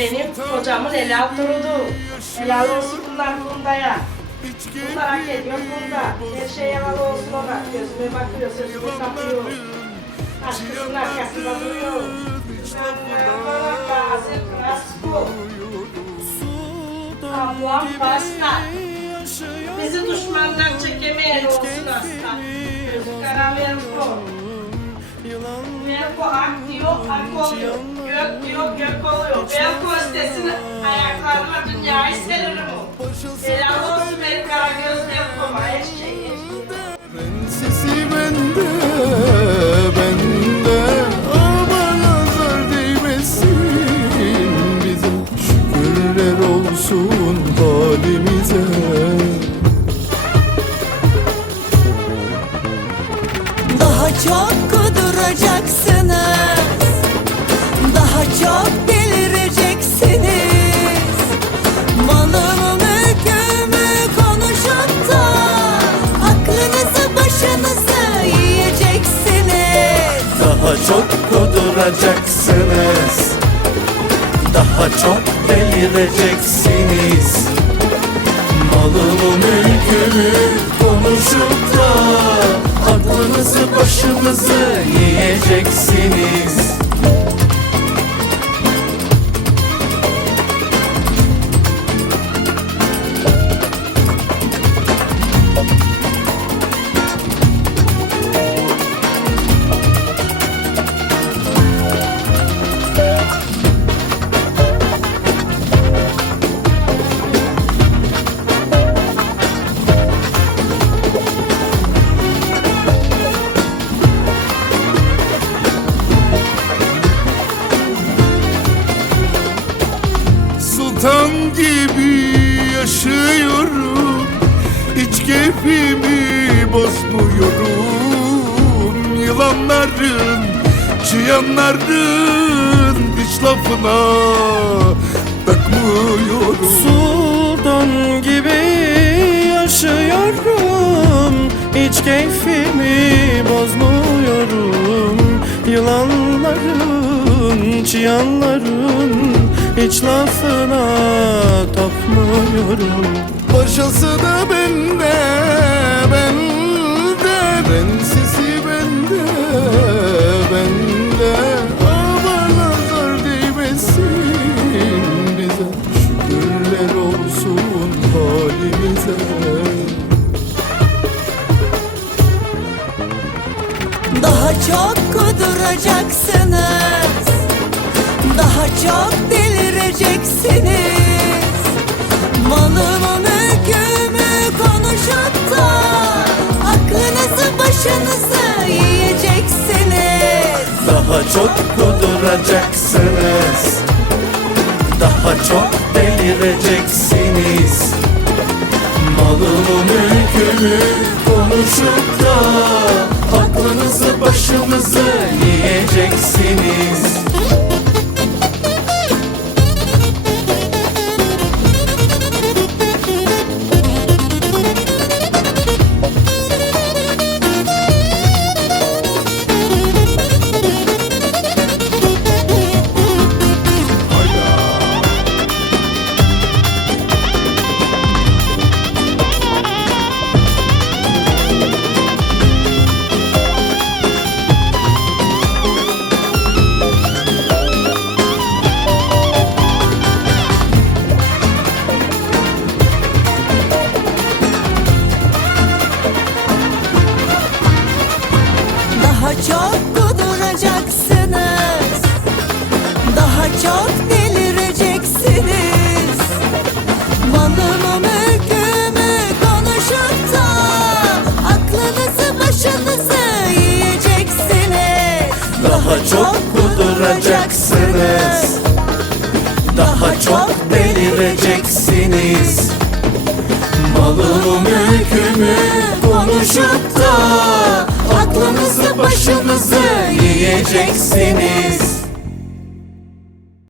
benim kocamın helal durudu. Helal olsun bunlar bundaya. Bunlar hak ediyor bunda. Her şey helal olsun ona. Gözüme bakıyor, sözüme kapıyor. Aşkısının arkasında duruyor. Ablam basta. Bizi düşmandan çekemeyen olsun hasta. Gözü kara verko. Verko ak diyor, ak oluyor. Gök diyor, gök oluyor. Verko halimize Daha çok kuduracaksınız. Daha çok delireceksiniz. Malımı mülkümü konuşup da Aklınızı başınızı yiyeceksiniz. Daha çok kuduracaksınız. Daha çok delireceksiniz Malımı mülkümü konuşup da Aklınızı başınızı yiyeceksiniz gibi yaşıyorum. Hiç keyfimi bozmuyorum. Yılanların, çıyanların Hiç lafına takmıyorum Sultan gibi yaşıyorum. Hiç keyfimi bozmuyorum. Yılanların, çıyanların Hiç lafına tapmıyorum. Başası da bende, bende. Prensesi bende, bende. Aman nazar değmesin bize. Şükürler olsun halimize. Daha çok kuduracaksınız Daha çok delireceksiniz. Malımı mülkümü konuşup da Aklınızı başınızı yiyeceksiniz. Daha çok kuduracaksınız. Daha çok delireceksiniz. Malımı mülkümü konuşup da Aklınızı başınızı yiyeceksiniz çok kuduracaksınız. Daha çok delireceksiniz. Malımı mülkümü konuşup da Aklınızı başınızı yiyeceksiniz. Daha çok kuduracaksınız. Daha çok delireceksiniz. Malımı konuşup